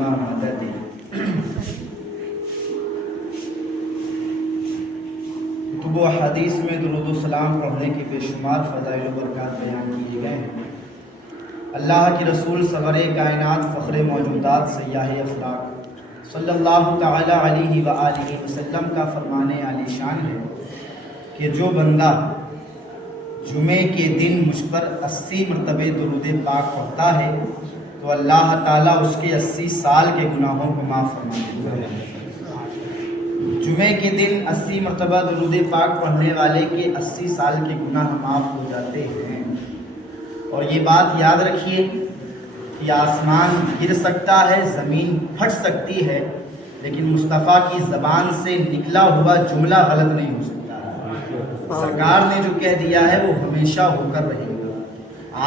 بما مدد کتب و حدیث میں درود و سلام پڑھنے کی بے شمار فضائل و برکات بیان کیے گئے ہیں۔ اللہ کے رسول سرور کائنات فخر موجودات سیاہ افلاک صلی اللہ تعالی علیہ وآلہ وسلم کا فرمان عالی شان ہے کہ جو بندہ جمعے کے دن مجھ پر 80 مرتبہ درود پاک پڑھتا ہے تو اللہ تعالیٰ اس کے 80 سال کے گناہوں کو معاف فرما دیتا ہے۔ جمعے کے دن 80 مرتبہ درود پاک پڑھنے والے کے 80 سال کے گناہ معاف ہو جاتے ہیں۔ اور یہ بات یاد رکھیے کہ آسمان گر سکتا ہے، زمین پھٹ سکتی ہے، لیکن مصطفیٰ کی زبان سے نکلا ہوا جملہ غلط نہیں ہو سکتا۔ سرکار نے جو کہہ دیا ہے وہ ہمیشہ ہو کر رہے گا،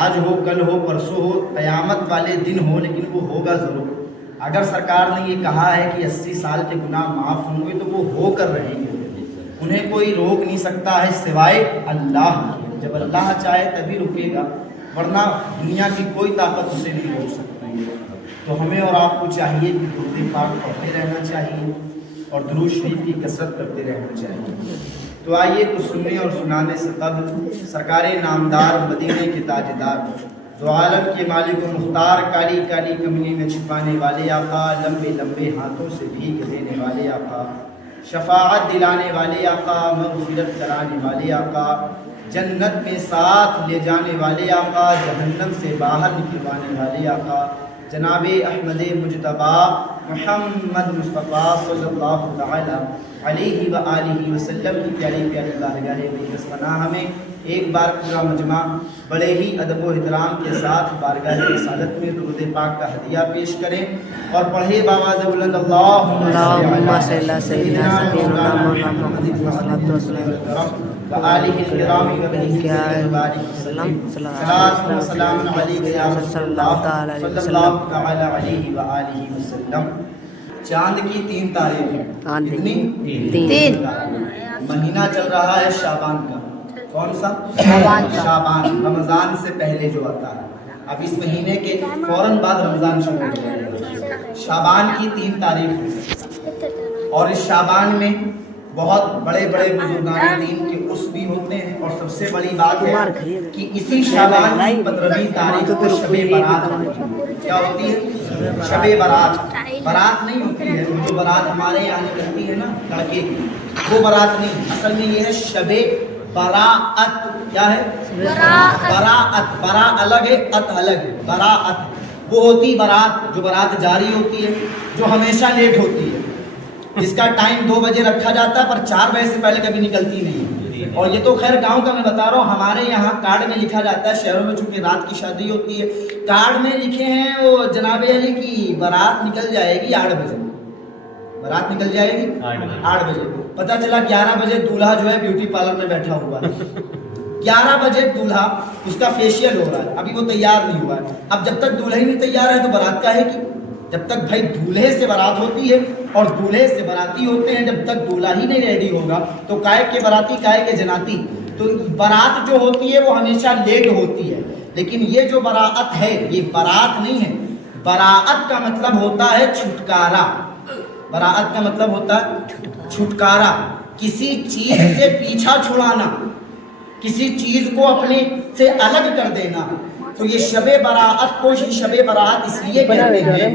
آج ہو، کل ہو، پرسوں ہو، قیامت والے دن ہو، لیکن وہ ہوگا ضرور۔ اگر سرکار نے یہ کہا ہے کہ 80 سال کے گناہ معاف ہوں گے تو وہ ہو کر رہیں گے، انہیں کوئی روک نہیں سکتا ہے سوائے اللہ کے۔ جب اللہ چاہے تبھی رکے گا، ورنہ دنیا کی کوئی طاقت اسے نہیں روک سکتی ہے۔ تو ہمیں اور آپ کو چاہیے کہ درود پاک پڑھتے رہنا چاہیے اور درود شریف کی کثرت کرتے رہنا چاہیے۔ تو آئیے کچھ سننے اور سنانے سے قبل سرکار نامدار مدینے کے تاجدار دو عالم کے مالک و مختار، کالی کالی کمینے میں چھپانے والے آقا، لمبے لمبے ہاتھوں سے بھیگ دینے والے آقا، شفاعت دلانے والے آقا، مغفرت کرانے والے آقا، جنت میں ساتھ لے جانے والے آقا، جہنم سے باہر نکلوانے والے آقا، جناب احمد مجتبی محمد مصطفیٰ صلی اللہ تعالی علیہ وآلہ وسلم کی پیاری پیاری بارگاہ مقدس پناہ میں ایک بار پورا مجمع بڑے ہی ادب و احترام کے ساتھ بارگاہ رسالت میں درود پاک کا ہدیہ پیش کریں اور پڑھے بآواز بلند اللہم صلی علی سیدنا محمد وآلہ الکرام وبارک وسلم صلاۃ و سلام علیک یا رسول اللہ صلی اللہ تعالی علیہ وآلہ وسلم۔ چاند کی 3 تاریخیں، کتنی؟ 3۔ مہینہ چل رہا ہے شعبان کا، کون سا؟ شعبان، رمضان سے پہلے جو آتا ہے۔ اب اس مہینے کے فوراً بعد رمضان شروع ہو جائے گا۔ شعبان کی 3 تاریخ، اور اس شعبان میں بہت بڑے بڑے بزرگان دین کے عرس بھی ہوتے ہیں، اور سب سے بڑی بات ہے کہ اسی شعبان کی 15ویں تاریخ کو شب برات ہوتی ہے۔ کیا ہوتی ہے؟ شب برات۔ برات نہیں ہوتی ہے جو برات ہمارے یہاں نکلتی ہے نا لڑکے کی، وہ برات نہیں، اصل میں یہ ہے شب براءت۔ کیا ہے؟ براءت۔ برا الگ ہے، ات الگ ہے۔ براءت وہ ہوتی برات جو برات جاری ہوتی ہے، جو ہمیشہ لیٹ ہوتی ہے، جس کا ٹائم 2 بجے رکھا جاتا ہے پر 4 بجے سے پہلے کبھی نکلتی نہیں۔ اور یہ تو خیر گاؤں کا میں بتا رہا ہوں، ہمارے یہاں کارڈ میں لکھا جاتا ہے، شہروں میں چونکہ رات کی شادی ہوتی ہے، کارڈ میں لکھے ہیں وہ جناب علی کی برات نکل جائے گی 8 بجے، برات نکل جائے گی 8 بجے۔ پتہ چلا 11 بجے دولہا جو ہے بیوٹی پارلر میں بیٹھا ہوا ہے، 11 بجے دولہا اس کا فیشیل ہو رہا ہے، ابھی وہ تیار نہیں ہوا ہے۔ اب جب تک دولہا ہی نہیں تیار ہے تو برات کا ہے کی؟ جب تک بھائی دولہے سے برات ہوتی ہے اور دولہے سے براتی ہوتے ہیں، جب تک دولہا ہی نہیں ریڈی ہوگا تو کائے کے براتی کائے کے جناتی۔ تو برات جو ہوتی ہے وہ ہمیشہ لیٹ ہوتی ہے، لیکن یہ جو براعت ہے یہ برات نہیں ہے۔ براعت کا مطلب ہوتا ہے چھٹکارا۔ براعت کا مطلب ہوتا ہے چھٹکارا، کسی چیز سے پیچھا چھڑانا، کسی چیز کو اپنے سے الگ کر دینا۔ تو یہ شب براعت کو شب براعت اس لیے کہتے ہیں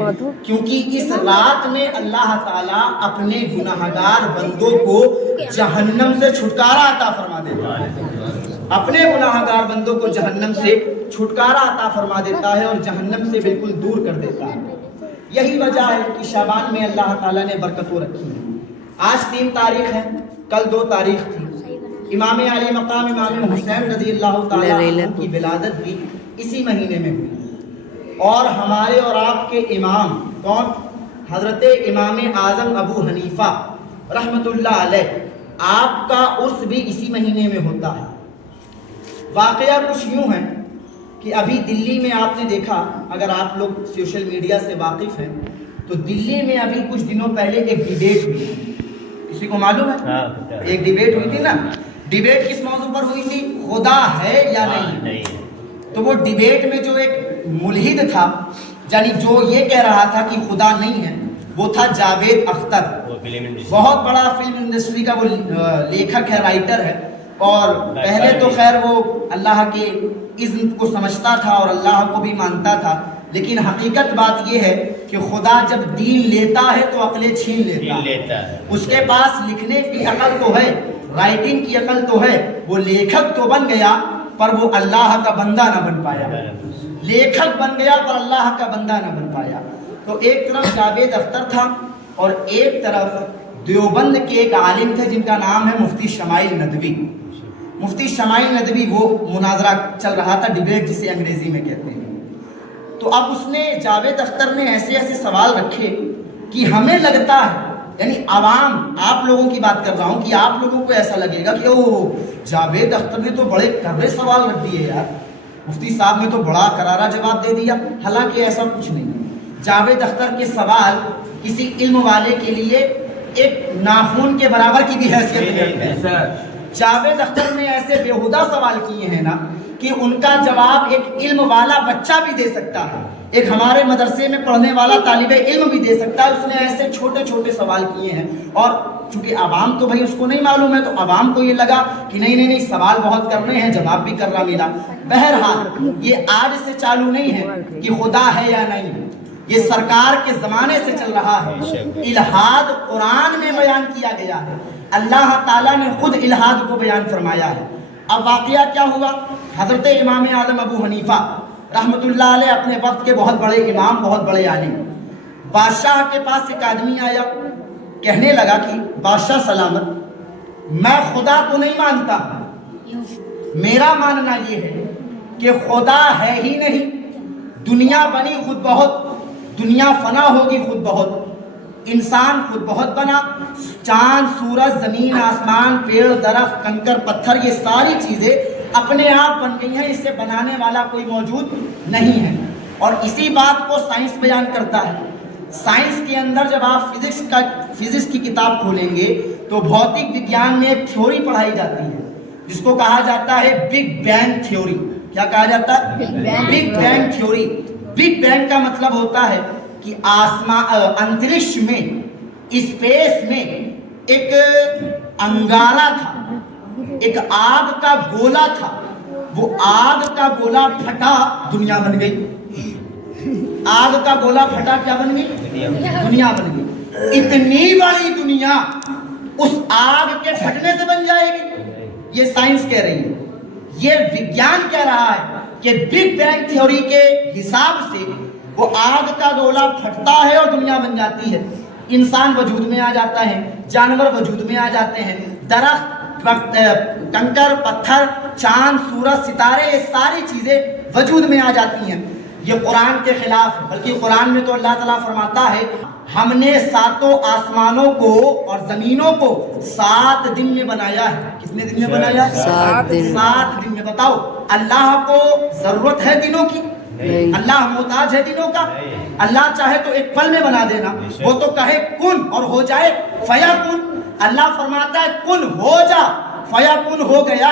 کیونکہ اس رات میں اللہ تعالیٰ اپنے گناہگار بندوں کو جہنم سے چھٹکارا عطا فرما دیتا ہے، اپنے گناہگار بندوں کو جہنم سے چھٹکارا عطا فرما دیتا ہے اور جہنم سے بالکل دور کر دیتا ہے۔ یہی وجہ ہے کہ شعبان میں اللہ تعالیٰ نے برکتوں رکھی ہیں۔ آج 3 تاریخ ہے، کل 2 تاریخ تھی۔ امام علی مقام امام حسین رضی اللہ تعالیٰ عنہ کی ولادت بھی اسی مہینے میں ہوئی، اور ہمارے اور آپ کے امام کون؟ حضرت امام اعظم ابو حنیفہ رحمۃ اللہ علیہ، آپ کا عرس بھی اسی مہینے میں ہوتا ہے۔ واقعہ کچھ یوں ہے کہ ابھی دلی میں آپ نے دیکھا، اگر آپ لوگ سوشل میڈیا سے واقف ہیں تو دلی میں ابھی کچھ دنوں پہلے ایک ڈیبیٹ ہوئی تھی، کسی کو معلوم ہے؟ ایک ڈیبیٹ ہوئی تھی نا۔ ڈیبیٹ کس موضوع پر ہوئی تھی؟ خدا ہے یا نہیں۔ تو وہ ڈیبیٹ میں جو ایک ملحد تھا یعنی جو یہ کہہ رہا تھا کہ خدا نہیں ہے وہ تھا جاوید اختر، بہت بڑا فلم انڈسٹری کا وہ لیکھک ہے، رائٹر ہے، اور پہلے تو خیر وہ اللہ کے اذن کو سمجھتا تھا اور اللہ کو بھی مانتا تھا، لیکن حقیقت بات یہ ہے کہ خدا جب دین لیتا ہے تو عقلیں چھین لیتا ہے۔ اس کے پاس لکھنے کی عقل تو ہے، رائٹنگ کی عقل تو ہے، وہ لیکھک تو بن گیا پر وہ اللہ کا بندہ نہ بن پایا، لیکھک بن گیا پر اللہ کا بندہ نہ بن پایا۔ تو ایک طرف جاوید اختر تھا اور ایک طرف دیوبند کے ایک عالم تھے جن کا نام ہے مفتی شمائل ندوی۔ مفتی شمائل ندوی، وہ مناظرہ چل رہا تھا، ڈیبیٹ جسے انگریزی میں کہتے ہیں۔ تو اب اس نے جاوید اختر نے ایسے ایسے سوال رکھے کہ ہمیں لگتا ہے، یعنی عوام، آپ لوگوں کی بات کر رہا ہوں، کہ آپ لوگوں کو ایسا لگے گا کہ اوہ جاوید اختر نے تو بڑے کرے سوال رکھ دیے یار، مفتی صاحب نے تو بڑا کرارا جواب دے دیا۔ حالانکہ ایسا کچھ نہیں ہے۔ جاوید اختر کے سوال کسی علم والے کے لیے ایک ناخون کے برابر کی بھی حیثیت رکھتے ہیں۔ جاوید اختر نے ایسے بیہودہ سوال کیے ہیں نا کہ ان کا جواب ایک علم والا بچہ بھی دے سکتا ہے، ایک ہمارے مدرسے میں پڑھنے والا طالب علم بھی دے سکتا ہے۔ اس نے ایسے چھوٹے چھوٹے سوال کیے ہیں، اور چونکہ عوام تو بھائی اس کو نہیں معلوم ہے، تو عوام کو یہ لگا کہ نہیں سوال بہت کرنے ہیں، جواب بھی کرنا ملا۔ بہرحال یہ آج سے چالو نہیں ہے کہ خدا ہے یا نہیں، یہ سرکار کے زمانے سے چل رہا ہے۔ الہاد قرآن میں بیان کیا گیا ہے، اللہ تعالیٰ نے خود الہاد کو بیان فرمایا ہے۔ اب واقعہ کیا ہوا؟ حضرت امام اعظم ابو حنیفہ رحمۃ اللہ علیہ، اپنے وقت کے بہت بڑے امام، بہت بڑے عالم، بادشاہ کے پاس ایک آدمی آیا، کہنے لگا کہ بادشاہ سلامت، میں خدا کو نہیں مانتا، میرا ماننا یہ ہے کہ خدا ہے ہی نہیں، دنیا بنی خود بہت، دنیا فنا ہوگی خود بہت، انسان خود بہت بنا، چاند سورج زمین آسمان پیڑ درخت کنکر پتھر یہ ساری چیزیں اپنے آپ بن گئی ہیں، اسے بنانے والا کوئی موجود نہیں ہے۔ اور اسی بات کو سائنس بیان کرتا ہے۔ سائنس کے اندر جب آپ فزکس کی کتاب کھولیں گے تو بھوتک وگیان میں ایک تھیوری پڑھائی جاتی ہے جس کو کہا جاتا ہے بگ بینگ تھیوری۔ کیا کہا جاتا ہے؟ Big bang theory. Big bang کا مطلب ہوتا ہے کہ انترکش میں، اسپیس میں ایک انگارہ تھا، ایک آگ کا گولا تھا، وہ آگ کا گولا پھٹا، دنیا بن گئی۔ آگ کا گولا پھٹا، کیا بن گئی؟ دنیا بن گئی۔ اتنی بڑی دنیا اس آگ کے پھٹنے سے بن جائے گی، یہ سائنس کہہ رہی ہے۔ یہ وگیان کہہ رہا ہے کہ بگ بینگ تھیوری کے حساب سے وہ آگ کا گولا پھٹتا ہے اور دنیا بن جاتی ہے، انسان وجود میں آ جاتا ہے، جانور وجود میں آ جاتے ہیں، درخت کنکر پتھر چاند سورج ستارے یہ ساری چیزیں وجود میں آ جاتی ہیں۔ یہ قرآن کے خلاف ہے، بلکہ قرآن میں تو اللہ تعالیٰ فرماتا ہے ہم نے ساتوں آسمانوں کو اور زمینوں کو 7 دن میں بنایا ہے۔ کتنے دن میں بنایا ہے؟ 7 دن میں۔ بتاؤ اللہ کو ضرورت ہے دنوں کی؟ اللہ محتاج ہے دنوں کا؟ اللہ چاہے تو ایک پل میں بنا دینا، وہ تو کہے کن اور ہو جائے، فیا کن۔ اللہ فرماتا ہے کن ہو جا، فیا کن ہو گیا۔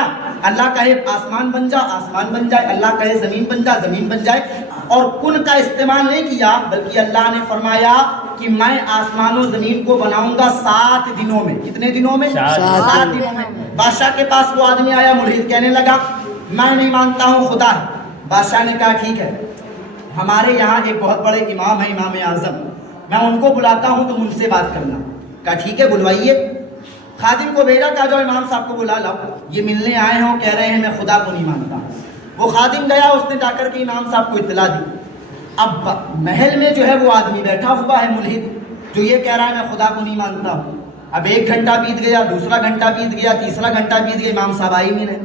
اللہ کہے آسمان بن جا، آسمان بن جائے، اللہ کہے زمین بن جا، زمین بن جائے۔ اور کن کا استعمال نہیں کیا، بلکہ اللہ نے فرمایا کہ میں آسمان و زمین کو بناؤں گا 7 دنوں میں۔ کتنے دنوں میں؟ 7 دنوں میں۔ بادشاہ کے پاس وہ آدمی آیا، ملحد کہنے لگا میں نہیں مانتا ہوں خدا ہے۔ بادشاہ نے کہا ٹھیک ہے، ہمارے یہاں ایک بہت بڑے امام ہیں، امام اعظم، میں ان کو بلاتا ہوں تم ان سے بات کرنا۔ کہا ٹھیک ہے بلوائیے۔ خادم کو بھیجا، کہا جو امام صاحب کو بلا لاؤ، یہ ملنے آئے ہیں، کہہ رہے ہیں میں خدا کو نہیں مانتا۔ وہ خادم گیا، اس نے جا کر کے امام صاحب کو اطلاع دی۔ اب محل میں جو ہے وہ آدمی بیٹھا ہوا ہے ملحد، جو یہ کہہ رہا ہے میں خدا کو نہیں مانتا ہوں۔ اب 1 گھنٹہ بیت گیا، دوسرا گھنٹہ بیت گیا، تیسرا گھنٹہ بیت گیا، امام صاحب آئی نہیں رہے۔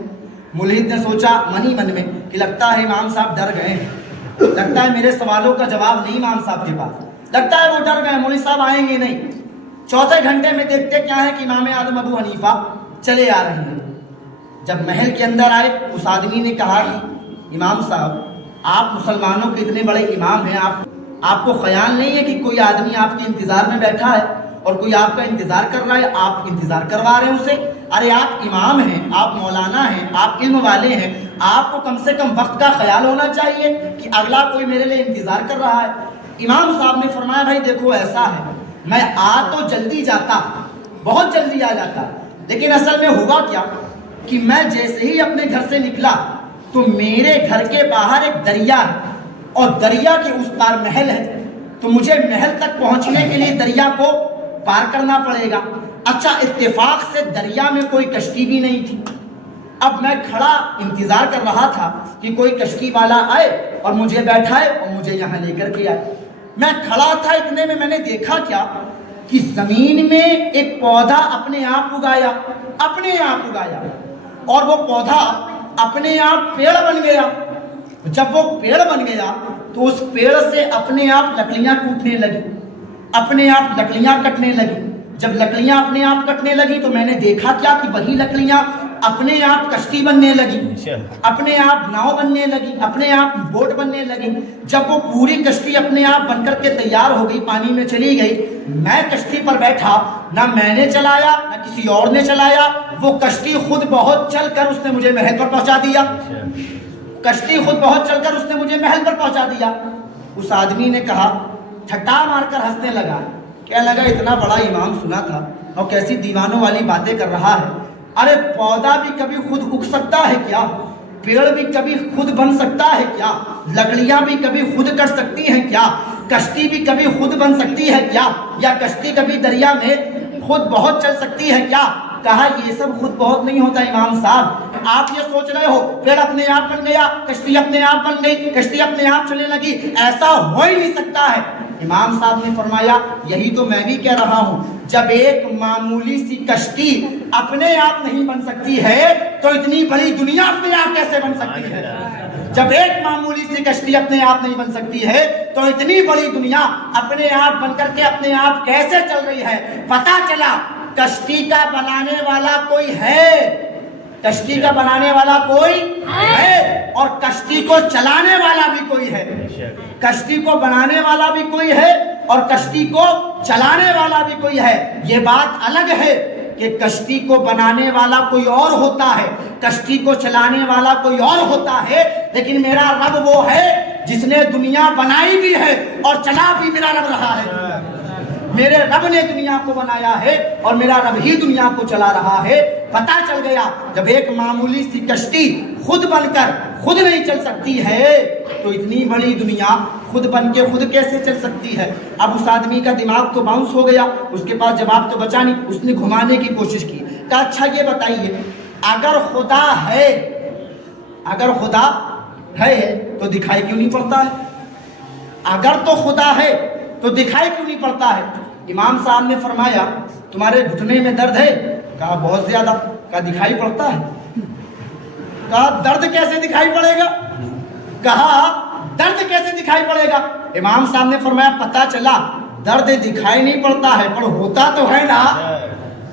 ملحد نے سوچا من میں کہ لگتا ہے امام صاحب ڈر گئے ہیں، لگتا ہے میرے سوالوں کا جواب نہیں امام صاحب کے پاس، لگتا ہے وہ ڈر گئے، مولوی صاحب آئیں گے نہیں۔ 4تھے گھنٹے میں دیکھتے کیا ہے کہ امام اعظم ابو حنیفہ چلے آ رہے ہیں۔ جب محل کے اندر آئے، اس آدمی نے کہا کہ امام صاحب آپ مسلمانوں کے اتنے بڑے امام ہیں، آپ کو خیال نہیں ہے کہ کوئی آدمی آپ کے انتظار میں بیٹھا ہے اور کوئی آپ کا انتظار کر رہا ہے، آپ انتظار کروا رہے ہیں اسے؟ ارے آپ امام ہیں, آپ مولانا ہیں, آپ علم والے ہیں, آپ کو کم سے کم وقت کا خیال ہونا چاہیے کہ اگلا کوئی میرے لیے انتظار کر رہا ہے. امام صاحب نے فرمایا بھائی دیکھو ایسا ہے, میں آ تو جلدی جاتا, بہت جلدی آ جاتا, لیکن اصل میں ہوا کیا کہ میں جیسے ہی اپنے گھر سے نکلا تو میرے گھر کے باہر ایک دریا ہے اور دریا کے اس پار محل ہے, تو مجھے محل تک پہنچنے کے لیے دریا کو پار کرنا پڑے گا. اچھا اتفاق سے دریا میں کوئی کشتی بھی نہیں تھی. اب میں کھڑا انتظار کر رہا تھا کہ کوئی کشتی والا آئے اور مجھے بیٹھائے اور مجھے یہاں لے کر کے آئے. میں کھڑا تھا, اتنے میں نے دیکھا کیا کہ زمین میں ایک پودا اپنے آپ اگایا, اپنے آپ اگایا, اور وہ پودا اپنے آپ پیڑ بن گیا. جب وہ پیڑ بن گیا تو اس پیڑ سے اپنے آپ لکڑیاں ٹوٹنے لگی, اپنے آپ لکڑیاں کٹنے لگی. جب لکڑیاں اپنے آپ کٹنے لگی تو میں نے دیکھا کیا کہ وہی لکڑیاں اپنے آپ کشتی بننے لگی, اپنے آپ ناؤ بننے لگی, اپنے آپ بوٹ بننے لگی. جب وہ پوری کشتی اپنے آپ بن کر کے تیار ہو گئی, پانی میں چلی گئی, میں کشتی پر بیٹھا, نہ میں نے چلایا نہ کسی اور نے چلایا, وہ کشتی خود بہت چل کر اس نے مجھے محل پر پہنچا دیا. کشتی خود بہت چل کر اس نے مجھے محل پر پہنچا دیا. اس آدمی نے کہا, ٹھٹا مار کر ہنسنے لگا, کہنے لگا اتنا بڑا امام سنا تھا اور کیسی دیوانوں والی باتیں کر رہا ہے. ارے پودا بھی کبھی خود اگ سکتا ہے کیا؟ پیڑ بھی کبھی خود بن سکتا ہے کیا؟ لکڑیاں بھی کبھی خود کٹ سکتی ہیں کیا؟ کشتی بھی کبھی خود بن سکتی ہے کیا؟ یا کشتی کبھی دریا میں خود بہت چل سکتی ہے کیا؟ کہا یہ سب خود بہت نہیں ہوتا امام صاحب, آپ یہ سوچ رہے ہو پیڑ اپنے آپ بن گیا, کشتی اپنے آپ بن گئی, کشتی اپنے آپ چلنے لگی, ایسا ہو ہی نہیں سکتا ہے. امام صاحب نے فرمایا یہی تو میں بھی کہہ رہا ہوں, جب ایک معمولی سی کشتی اپنے آپ نہیں بن سکتی ہے تو اتنی بڑی دنیا اپنے آپ کیسے بن سکتی ہے؟ جب ایک معمولی سی کشتی اپنے آپ نہیں بن سکتی ہے تو اتنی بڑی دنیا اپنے آپ بن کر کے اپنے آپ کیسے چل رہی ہے؟ پتہ چلا کشتی کا بنانے والا کوئی ہے, کشتی کا بنانے والا کوئی ہے, اور کشتی کو چلانے والا بھی کوئی ہے. کشتی کو بنانے والا بھی کوئی ہے اور کشتی کو چلانے والا بھی کوئی ہے. یہ بات الگ ہے کہ کشتی کو بنانے والا کوئی اور ہوتا ہے, کشتی کو چلانے والا کوئی اور ہوتا ہے, لیکن میرا رب وہ ہے جس نے دنیا بنائی بھی ہے اور چلا بھی میرا رب رہا ہے. میرے رب نے دنیا کو بنایا ہے اور میرا رب ہی دنیا کو چلا رہا ہے. پتہ چل گیا جب ایک معمولی سی کشتی خود بن کر خود نہیں چل سکتی ہے تو اتنی بڑی دنیا خود بن کے خود کیسے چل سکتی ہے. اب اس آدمی کا دماغ تو باؤنس ہو گیا, اس کے پاس جواب تو بچا نہیں. اس نے گھمانے کی کوشش کی, کہا اچھا یہ بتائیے اگر خدا ہے, اگر خدا ہے تو دکھائی کیوں نہیں پڑتا ہے؟ اگر تو خدا ہے تو دکھائی کیوں نہیں پڑتا ہے؟ امام صاحب نے فرمایا تمہارے گھٹنے میں درد ہے؟ کہا بہت زیادہ. کہا دکھائی پڑتا ہے؟ کہا درد کیسے دکھائی پڑے گا؟ کہا درد کیسے دکھائی پڑے گا؟ امام صاحب نے فرمایا پتہ چلا درد دکھائی نہیں پڑتا ہے پر ہوتا تو ہے نا,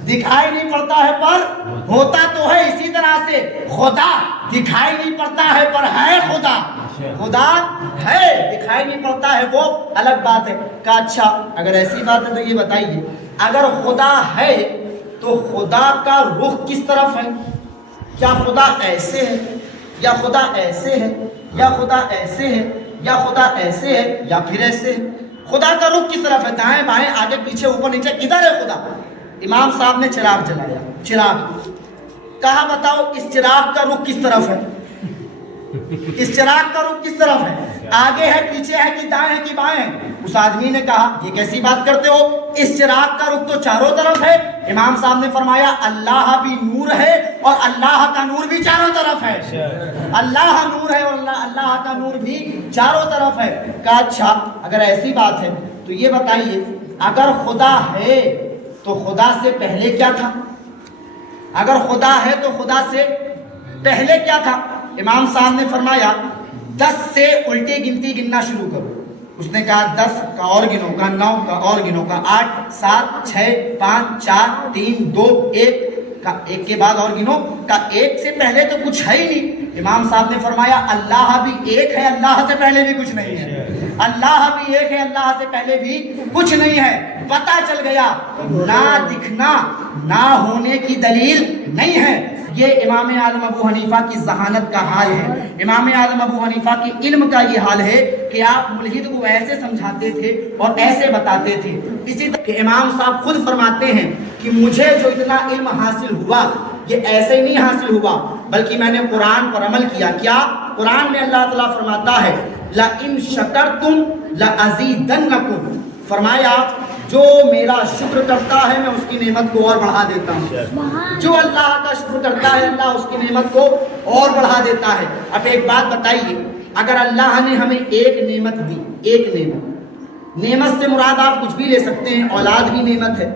دکھائی نہیں پڑتا ہے پر ہوتا تو ہے. اسی طرح سے خدا دکھائی نہیں پڑتا ہے پر ہے خدا, خدا ہے دکھائی نہیں پڑتا ہے وہ الگ بات ہے. کہا اچھا اگر ایسی بات ہے تو یہ بتائیے اگر خدا ہے تو خدا کا رخ کس طرف ہے؟ کیا خدا ایسے ہے یا خدا ایسے ہے یا خدا ایسے ہے یا خدا ایسے ہے یا پھر ایسے ہے؟ خدا کا رخ کس طرف ہے؟ دائیں بائیں آگے پیچھے اوپر نیچے, کدھر ہے خدا؟ امام صاحب نے چراغ جلایا, چراغ, کہا بتاؤ اس چراغ کا رخ کس طرف ہے؟ اس چراغ کا رخ کس طرف ہے؟ آگے ہے پیچھے ہے کہ دائیں ہے کہ بائیں ہے؟ اس آدمی نے کہا یہ کیسی بات کرتے ہو, اس چراغ کا رخ تو چاروں طرف ہے. امام صاحب نے فرمایا اللہ بھی نور ہے اور اللہ کا نور بھی چاروں طرف ہے. اللہ نور ہے اور اللہ کا نور بھی چاروں طرف ہے. کہا اچھا اگر ایسی بات ہے تو یہ بتائیے اگر خدا ہے تو خدا سے پہلے کیا تھا؟ اگر خدا ہے تو خدا سے پہلے کیا تھا؟ امام صاحب نے فرمایا 10 سے الٹی گنتی گننا شروع کرو. اس نے کہا 10 کا اور گنو, کا 9 کا اور گنو, کا 8 7 6 5 4 3 2 1. کہا ایک کے بعد اور گنو، کہا ایک سے پہلے تو کچھ ہے ہی نہیں۔ امام صاحب نے فرمایا اللہ بھی ایک ہے، اللہ سے پہلے بھی کچھ نہیں ہے، اللہ بھی ایک ہے، اللہ سے پہلے بھی کچھ نہیں ہے۔ پتہ چل گیا نہ دکھنا نہ ہونے کی دلیل نہیں ہے۔ یہ امام اعظم ابو حنیفہ کی ذہانت کا حال ہے، امام اعظم ابو حنیفہ کے علم کا یہ حال ہے کہ آپ ملحد کو ایسے سمجھاتے تھے اور ایسے بتاتے تھے۔ اسی طرح کہ امام صاحب خود فرماتے ہیں کہ مجھے جو اتنا علم حاصل ہوا یہ ایسے ہی نہیں حاصل ہوا، بلکہ میں نے قرآن پر عمل کیا۔ کیا؟ قرآن میں اللہ تعالیٰ فرماتا ہے لَإِن شَكَرْتُمْ لَأَزِيدَنَّكُمْ، فرمایا جو میرا شکر کرتا ہے میں اس کی نعمت کو اور بڑھا دیتا ہوں۔ جو اللہ کا شکر کرتا ہے اللہ اس کی نعمت کو اور بڑھا دیتا ہے۔ اب ایک بات بتائیے، اگر اللہ نے ہمیں ایک نعمت دی، ایک نعمت سے مراد آپ کچھ بھی لے سکتے ہیں، اولاد بھی نعمت ہے،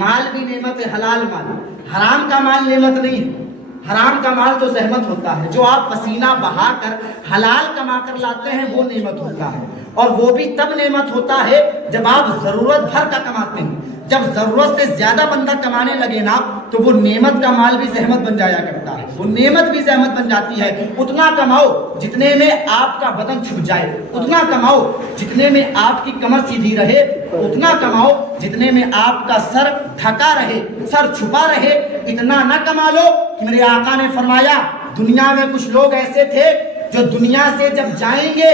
مال بھی نعمت ہے، حلال مال، حرام کا مال نعمت نہیں ہے۔ حرام کا مال تو زحمت ہوتا ہے، جو آپ پسینہ بہا کر حلال کما کر لاتے ہیں وہ نعمت ہوتا ہے، اور وہ بھی تب نعمت ہوتا ہے جب آپ ضرورت بھر کا کماتے ہیں۔ جب ضرورت سے زیادہ بندہ کمانے لگے نا تو وہ نعمت کا مال بھی زحمت بن جایا کرتا ہے، وہ نعمت بھی زحمت بن جاتی ہے۔ اتنا کماؤ جتنے میں آپ کا بدن چھپ جائے، اتنا کماؤ جتنے میں آپ کی کمر سیدھی رہے، اتنا کماؤ جتنے میں آپ کا سر ڈھکا رہے، سر چھپا رہے۔ اتنا نہ کما لو کہ میرے آقا نے فرمایا دنیا میں کچھ لوگ ایسے تھے جو دنیا سے جب جائیں گے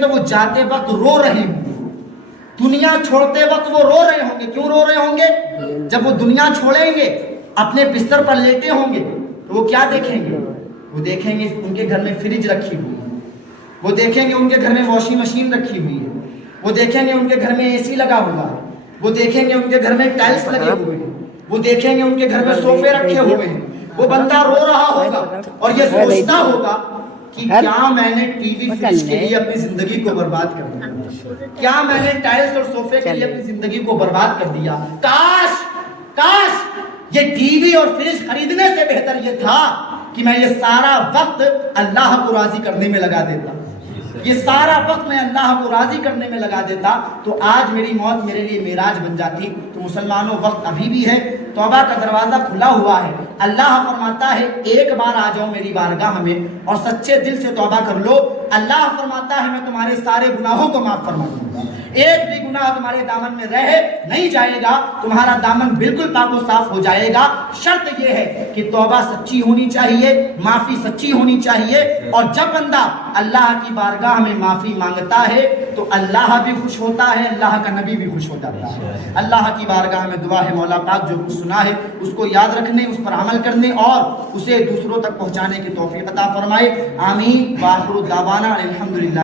تو وہ جاتے وقت رو رہے ہوں گے، دنیا چھوڑتے وقت وہ رو رہے ہوں گے۔ کیوں رو رہے ہوں گے؟ جب وہ دنیا چھوڑیں گے اپنے بستر پر لیٹے ہوں گے تو وہ کیا دیکھیں گے؟ وہ دیکھیں گے ان کے گھر میں فریج رکھی ہوئی ہے، وہ دیکھیں گے ان کے گھر میں واشنگ مشین رکھی ہوئی ہے، وہ دیکھیں گے ان کے گھر میں اے سی لگا ہوا ہے، وہ دیکھیں گے ان کے گھر میں ٹائلس لگے ہوئے ہیں، وہ دیکھیں گے ان کے گھر میں صوفے رکھے ہوئے ہیں۔ وہ بندہ رو رہا ہوگا اور یہ سوچتا ہوگا کہ کیا میں نے ٹی وی فریج کے لیے اپنی زندگی کو برباد کر دیا، کیا میں نے ٹائلس اور صوفے کے لیے اپنی زندگی کو برباد کر دیا۔ کاش یہ ٹی وی اور فریج خریدنے سے بہتر یہ تھا کہ میں یہ سارا وقت اللہ کو راضی کرنے میں لگا دیتا، یہ سارا وقت میں اللہ کو راضی کرنے میں لگا دیتا تو آج میری موت میرے لیے معراج بن جاتی۔ تو مسلمانوں وقت ابھی بھی ہے، توبہ کا دروازہ کھلا ہوا ہے۔ اللہ فرماتا ہے ایک بار آ جاؤ میری بارگاہ میں اور سچے دل سے توبہ کر لو، اللہ فرماتا ہے میں تمہارے سارے گناہوں کو معاف فرما دوں گا، ایک بھی گناہ تمہارے دامن میں رہ نہیں جائے گا، تمہارا دامن بالکل پاک و صاف ہو جائے گا۔ شرط یہ ہے کہ توبہ سچی ہونی چاہیے، معافی سچی ہونی چاہیے، اور جب بندہ اللہ کی بارگاہ میں معافی مانگتا ہے تو اللہ بھی خوش ہوتا ہے، اللہ کا نبی بھی خوش ہو جاتا ہے۔ اللہ کی بارگاہ میں دعا ہے مولا پاک جو کچھ سنا ہے اس کو یاد رکھنے، اس پر عمل کرنے اور اسے دوسروں تک پہنچانے کی توفیق عطا فرمائے۔ آمین۔ وآخر دعوانا الحمدللہ۔